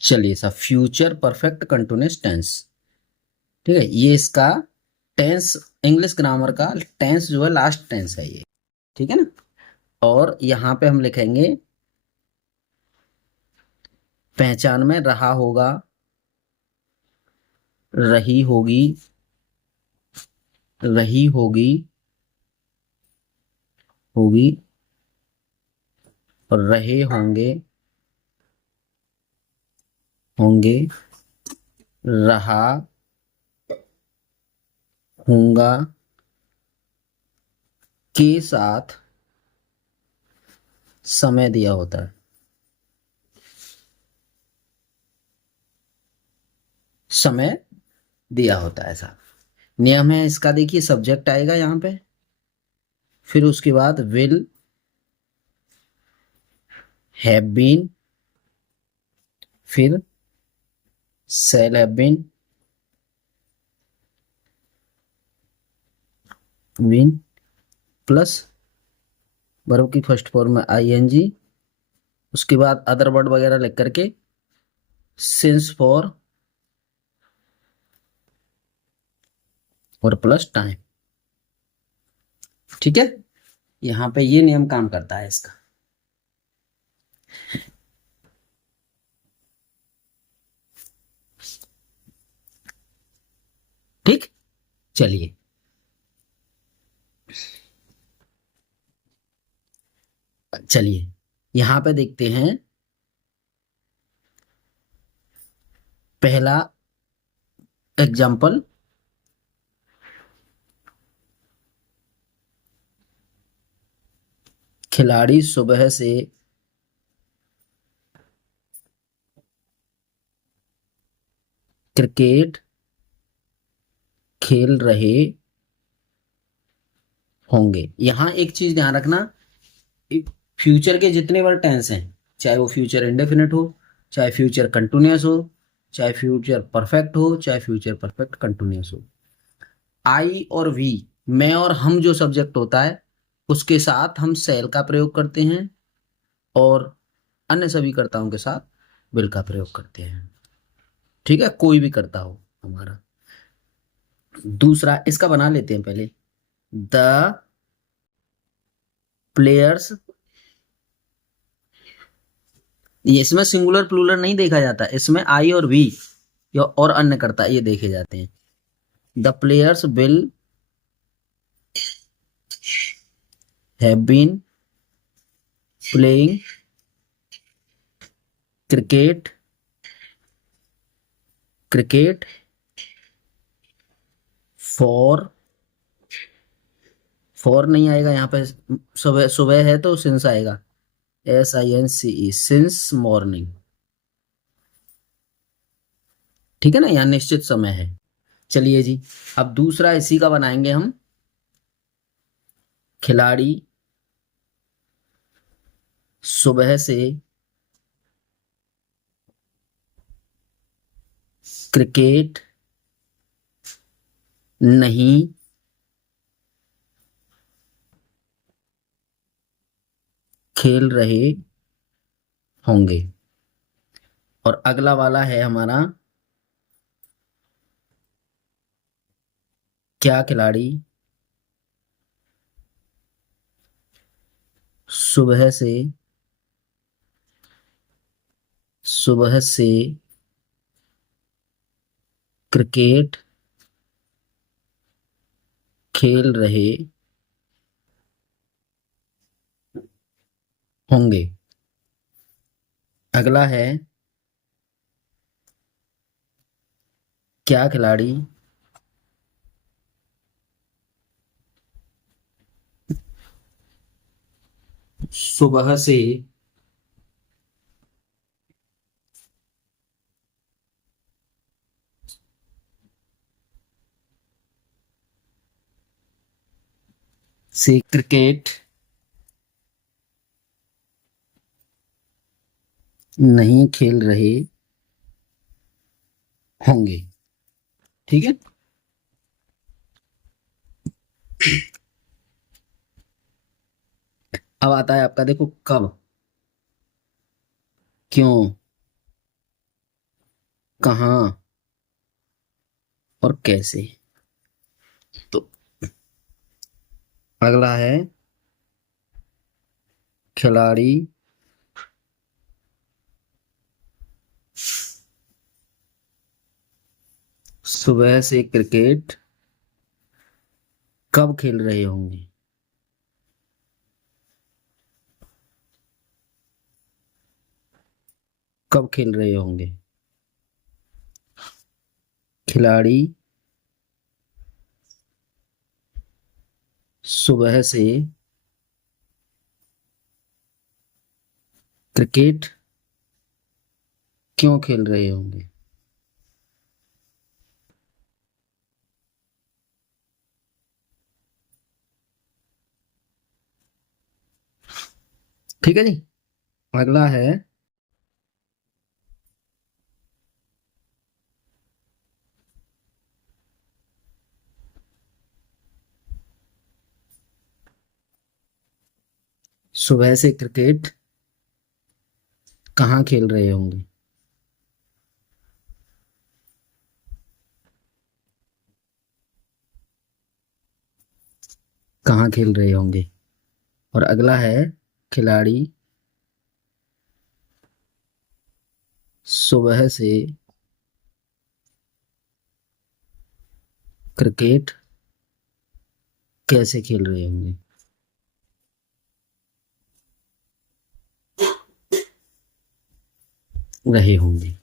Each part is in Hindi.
चलिए सब फ्यूचर परफेक्ट कंटिन्यूअस टेंस। ठीक है, ये इसका टेंस, इंग्लिश ग्रामर का टेंस जो है लास्ट टेंस है ये। ठीक है ना। और यहाँ पे हम लिखेंगे पहचान में रहा होगा, रही होगी, रही होगी, होगी, और रहे होंगे, होंगे, रहा होगा के साथ समय दिया होता है। समय दिया होता है ऐसा नियम है इसका। देखिए सब्जेक्ट आएगा यहाँ पे, फिर उसके बाद विल, हैव बीन, फिर shall have been plus verb की फर्स्ट फॉर्म में आईएनजी, उसके बाद अदर वर्ड वगैरह लिख करके सिंस फॉर और प्लस टाइम। ठीक है, यहाँ पे ये नियम काम करता है इसका। ठीक, चलिए चलिए यहाँ पे देखते हैं पहला एग्जाम्पल। खिलाड़ी सुबह से क्रिकेट खेल रहे होंगे। यहाँ एक चीज ध्यान रखना, फ्यूचर के जितने वर्ड टेंस हैं, चाहे वो फ्यूचर इंडेफिनिट हो, चाहे फ्यूचर कंटिन्यूअस हो, चाहे फ्यूचर परफेक्ट हो, चाहे फ्यूचर परफेक्ट कंटिन्यूअस हो, आई और वी, मैं और हम जो सब्जेक्ट होता है उसके साथ हम सेल का प्रयोग करते हैं, और अन्य सभी कर्ताओं के साथ विल का प्रयोग करते हैं। ठीक है, कोई भी करता हो हमारा। दूसरा इसका बना लेते हैं पहले, द प्लेयर्स। ये इसमें सिंगुलर प्लूरल नहीं देखा जाता, इसमें आई और वी या और अन्य कर्ता ये देखे जाते हैं। The players will have been playing cricket, cricket for, for नहीं आएगा यहाँ पे, सुबह सुबह है तो सिंस आएगा, SINCE, सिंस मॉर्निंग। ठीक है ना, यहाँ निश्चित समय है। चलिए जी, अब दूसरा इसी का बनाएंगे हम। खिलाड़ी सुबह से क्रिकेट नहीं खेल रहे होंगे। और अगला वाला है हमारा, क्या खिलाड़ी सुबह से, सुबह से क्रिकेट खेल रहे होंगे। अगला है, क्या खिलाड़ी सुबह से क्रिकेट नहीं खेल रहे होंगे। ठीक है, अब आता है आपका, देखो कब, क्यों, कहाँ और कैसे। तो अगला है खिलाड़ी सुबह से क्रिकेट कब खेल रहे होंगे। कब खेल रहे होंगे खिलाड़ी सुबह से क्रिकेट क्यों खेल रहे होंगे। ठीक है जी। अगला है सुबह से क्रिकेट कहाँ खेल रहे होंगे। कहाँ खेल रहे होंगे। और अगला है खिलाड़ी सुबह से क्रिकेट कैसे खेल रहे होंगे। रहे होंगे।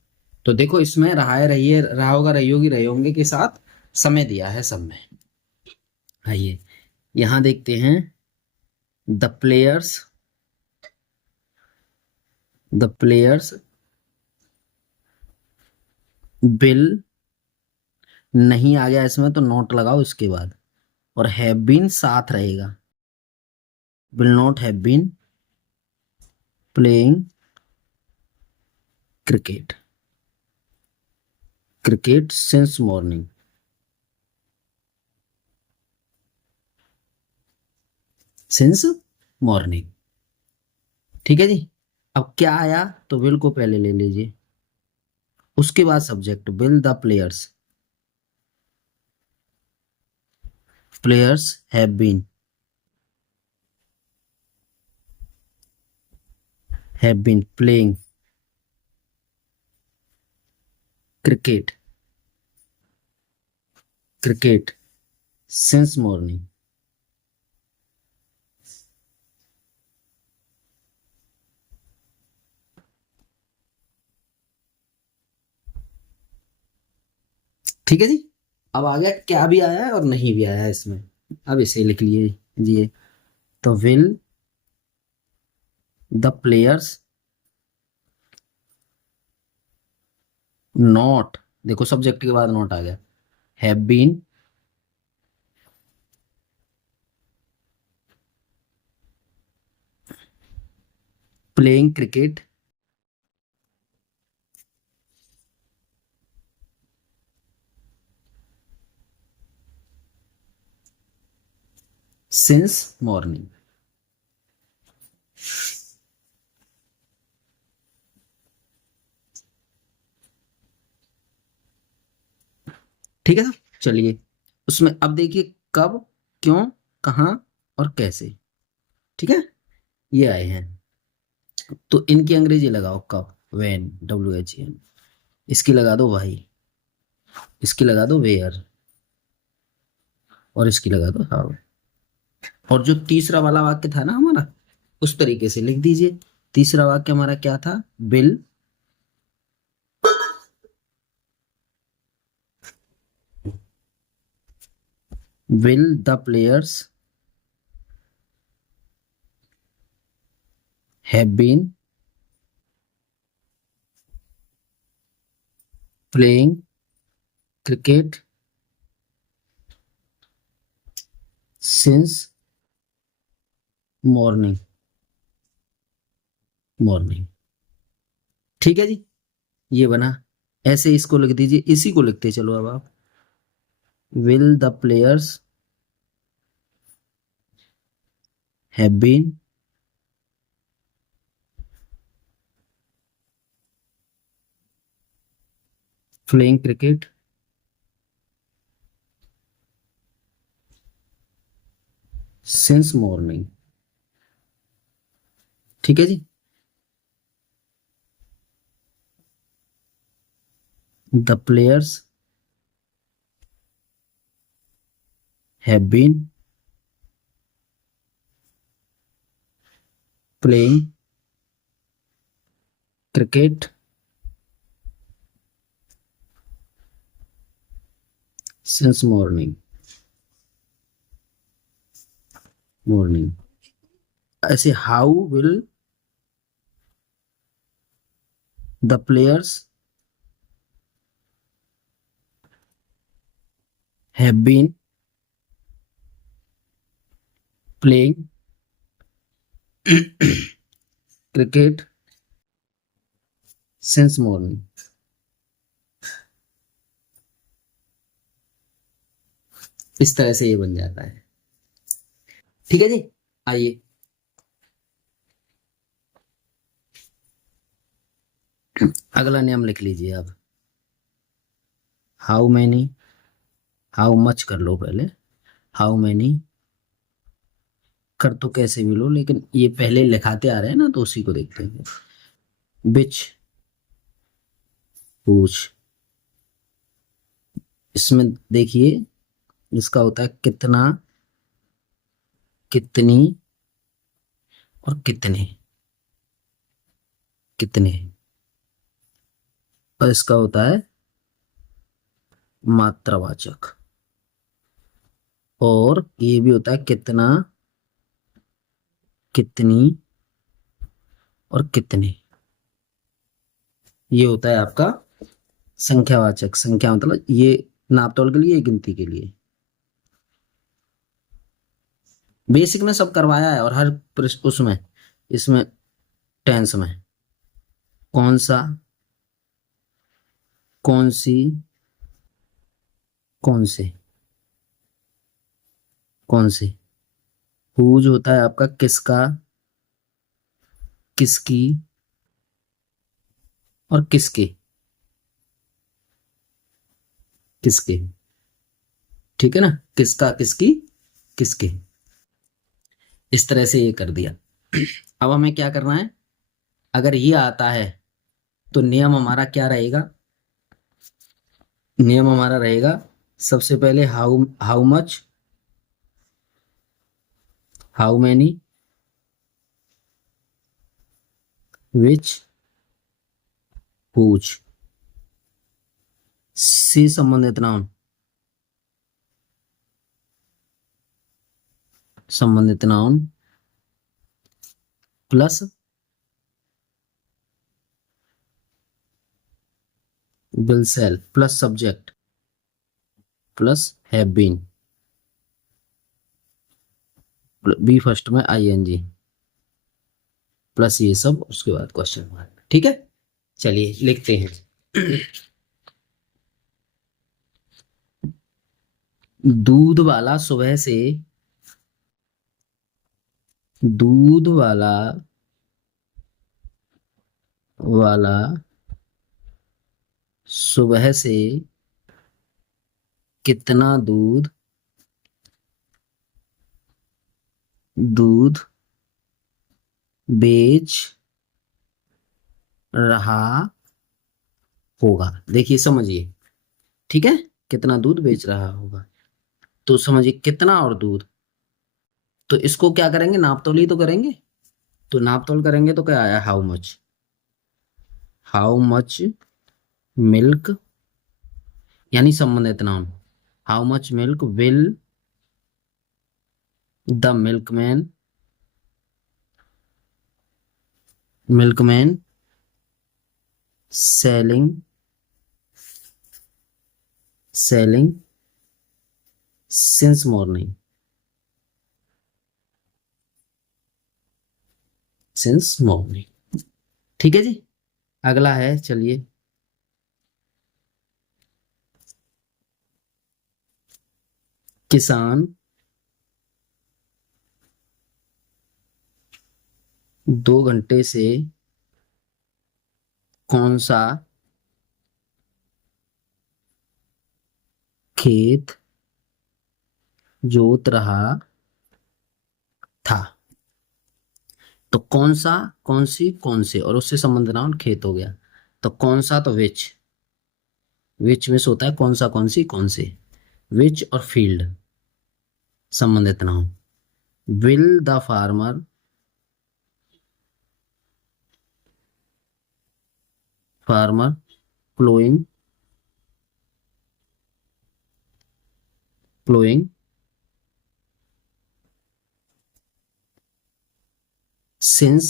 तो देखो इसमें रहा है रहिए रहा होगा रही होगी रहे होंगे के साथ समय दिया है सब में। आइए यहां देखते हैं द प्लेयर्स बिल नहीं आ गया इसमें तो नोट लगाओ इसके बाद। और हैव बीन साथ रहेगा। Will not have been playing cricket since morning. Since morning. ठीक है जी। अब क्या आया तो विल को पहले ले लीजिए उसके बाद subject will the players have been playing cricket since morning. ठीक है जी। अब आ गया क्या भी आया है और नहीं भी आया है इसमें। अब इसे लिख लीजिए तो विल द प्लेयर्स नॉट। देखो सब्जेक्ट के बाद नॉट आ गया। Have been playing cricket since morning. ठीक है ना। चलिए उसमें अब देखिए कब क्यों कहाँ और कैसे। ठीक है ये आए हैं। तो इनकी अंग्रेजी लगाओ कब व्हेन WHEN। इसकी लगा दो वाई। इसकी लगा दो वेयर। और इसकी लगा दो हाउ। और जो तीसरा वाला वाक्य था ना हमारा उस तरीके से लिख दीजिए। तीसरा वाक्य हमारा क्या था will the players have been playing cricket since morning. ठीक है जी। ये बना। ऐसे इसको लिख दीजिए इसी को लिखते चलो अब आप will the players have been playing cricket since morning. ठीक है जी। The players have been playing cricket since morning. ऐसे how will the players have been playing cricket since morning. इस तरह से ये बन जाता है। ठीक है जी। आइए अगला नियम लिख लीजिए आप। हाउ मैनी, हाउ मच कर लो पहले। हाउ मैनी कर तो कैसे भी लो, लेकिन ये पहले लिखाते आ रहे हैं ना, तो उसी को देखते हैं। बिच पूछ, इसमें देखिए इसका होता है कितना, कितनी और कितने, कितने। और इसका होता है मात्रावाचक। और ये भी होता है कितना, कितनी और कितने। ये होता है आपका संख्यावाचक। संख्या मतलब ये नाप तोल के लिए, गिनती के लिए। बेसिक में सब करवाया है, और हर उसमें, इसमें टेंस में कौन सा, कौन सी, कौन से, कौन से। हुज होता है आपका किसका, किसकी और किसके, किसके। ठीक है ना, किसका, किसकी, किसके। इस तरह से ये कर दिया। अब हमें क्या करना है, अगर ये आता है तो नियम हमारा क्या रहेगा। नियम हमारा रहेगा सबसे पहले how, how much, how many, which, whose. से संबंधित नाउन, संबंधित noun plus will shall plus subject plus have been, V first में आईएनजी प्लस ये सब, उसके बाद क्वेश्चन मार्क। ठीक है, चलिए लिखते हैं। दूध वाला सुबह से, दूध वाला, वाला सुबह से कितना दूध, दूध बेच रहा होगा। देखिए समझिए, ठीक है, कितना दूध बेच रहा होगा। तो समझिए कितना और दूध, तो इसको क्या करेंगे, नापतोल ही तो करेंगे। तो नापतोल करेंगे तो क्या आया, how much, how much milk, यानी संबंधित नाम। How much milk will the milkman, milkman selling, selling since morning, since morning. ठीक है जी। अगला है, चलिए, किसान 2 घंटे से कौन सा खेत जोत रहा था। तो कौन सा, कौन सी, कौन से, और उससे संबंध नाउन खेत हो गया। तो कौन सा, तो विच में से होता है कौन सा, कौन सी, कौन से। विच और फील्ड संबंधित noun. Will the farmer farmer ploughing ploughing since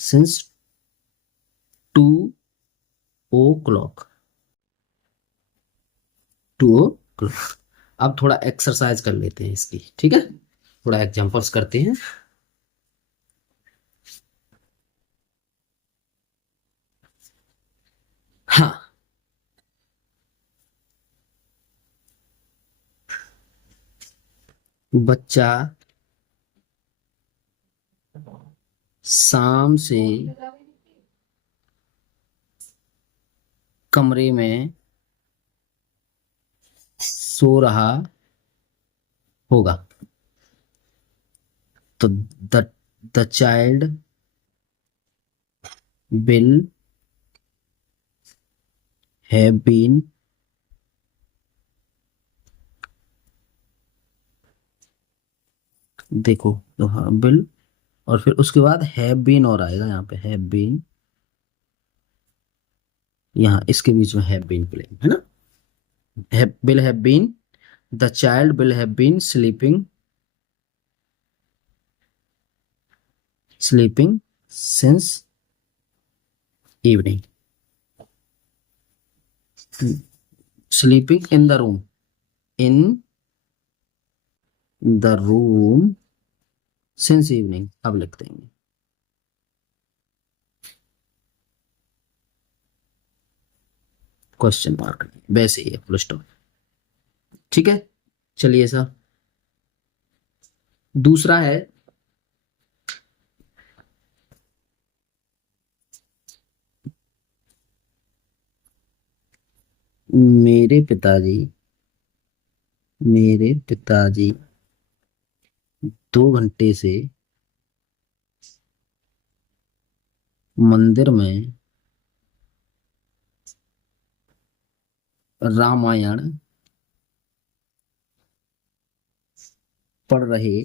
since 2 o'clock 2 o'clock। अब थोड़ा एक्सरसाइज कर लेते हैं इसकी, ठीक है। थोड़ा एग्जांपल्स करते हैं। हाँ, बच्चा शाम से कमरे में सो रहा होगा। तो the child will have been देखो, तो हाँ विल, और फिर उसके बाद हैव बीन और आएगा यहाँ पे, हैव बीन, यहाँ इसके बीच में हैव बीन प्लेइंग है ना। Will have been, the child will have been sleeping since evening. Sleeping in the room, in the room since evening. अब लिखते हैं क्वेश्चन मार्क, वैसे ही है फुल स्टॉप। ठीक है, चलिए सर। दूसरा है, मेरे पिताजी मेरे पिताजी 2 घंटे से मंदिर में रामायण पढ़ रहे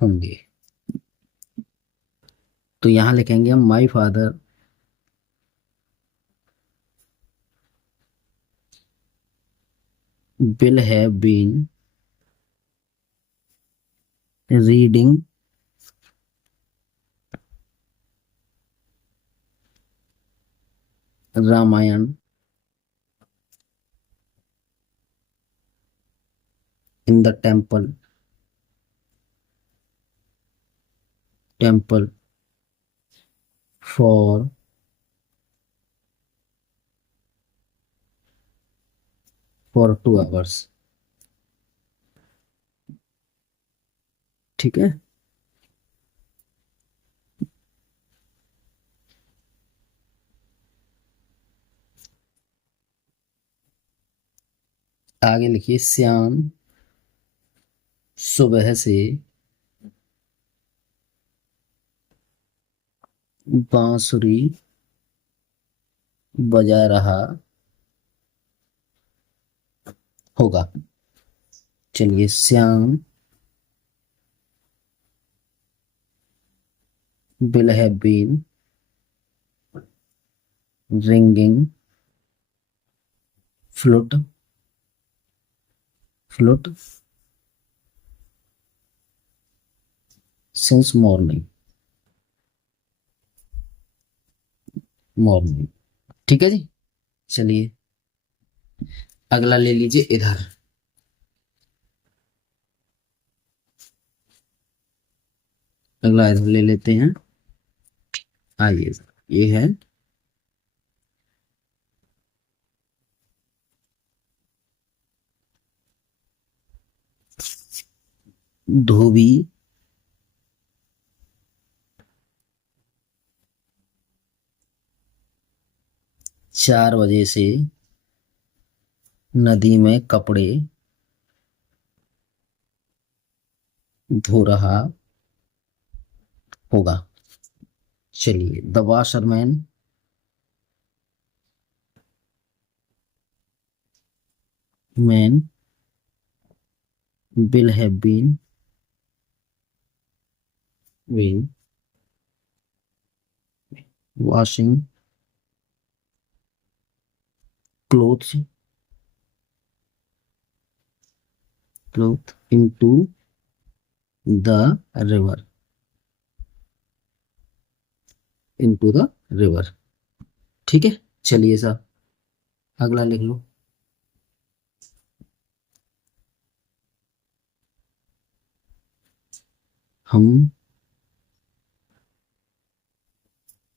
होंगे। तो यहां लिखेंगे हम my father will have been reading Ramayan in the temple for 2 hours। ठीक है, आगे लिखिए, श्याम सुबह से बांसुरी बजा रहा होगा। चलिए, Shyam will have been ringing flute since morning। ठीक है जी। चलिए, अगला ले लीजिए इधर। अगला इधर ले लेते हैं। आइए, ये है धोबी 4 बजे से नदी में कपड़े धो रहा होगा। चलिए, the washerman man will have been washing clothes into the river। ठीक है, चलिए साहब अगला लिख लो। हम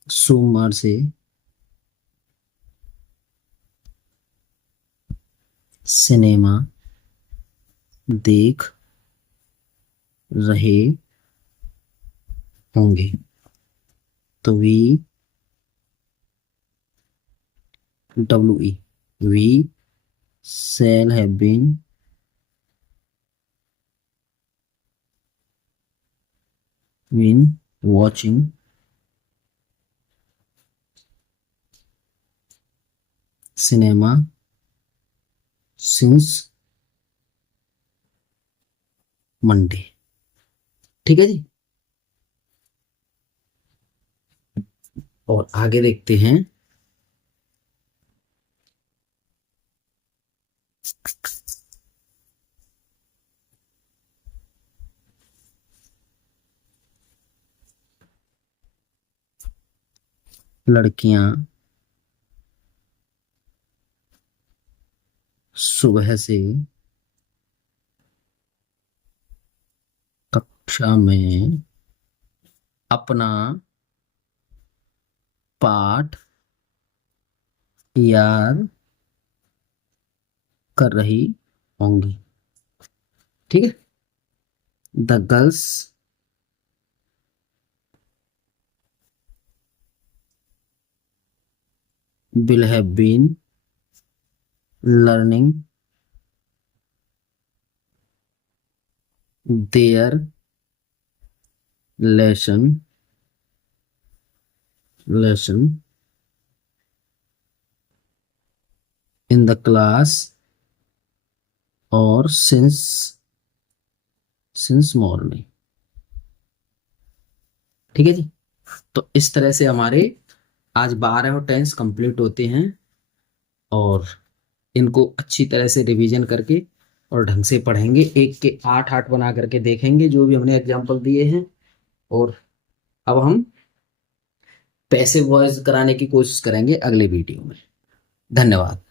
सोमवार से सिनेमा देख रहे होंगे। तो we shall have been watching cinema since Monday। ठीक है जी, और आगे देखते हैं। लड़कियां सुबह से कक्षा में अपना पाठ याद कर रही होंगी। ठीक है, the girls will have been learning their lesson in the class or since morning। ठीक है जी, तो इस तरह से हमारे आज 12 और टेंस कंप्लीट होते हैं, और इनको अच्छी तरह से रिवीजन करके और ढंग से पढ़ेंगे। एक के 8 बना करके देखेंगे जो भी हमने एग्जाम्पल दिए हैं। और अब हम पैसिव वॉइस कराने की कोशिश करेंगे अगले वीडियो में। धन्यवाद।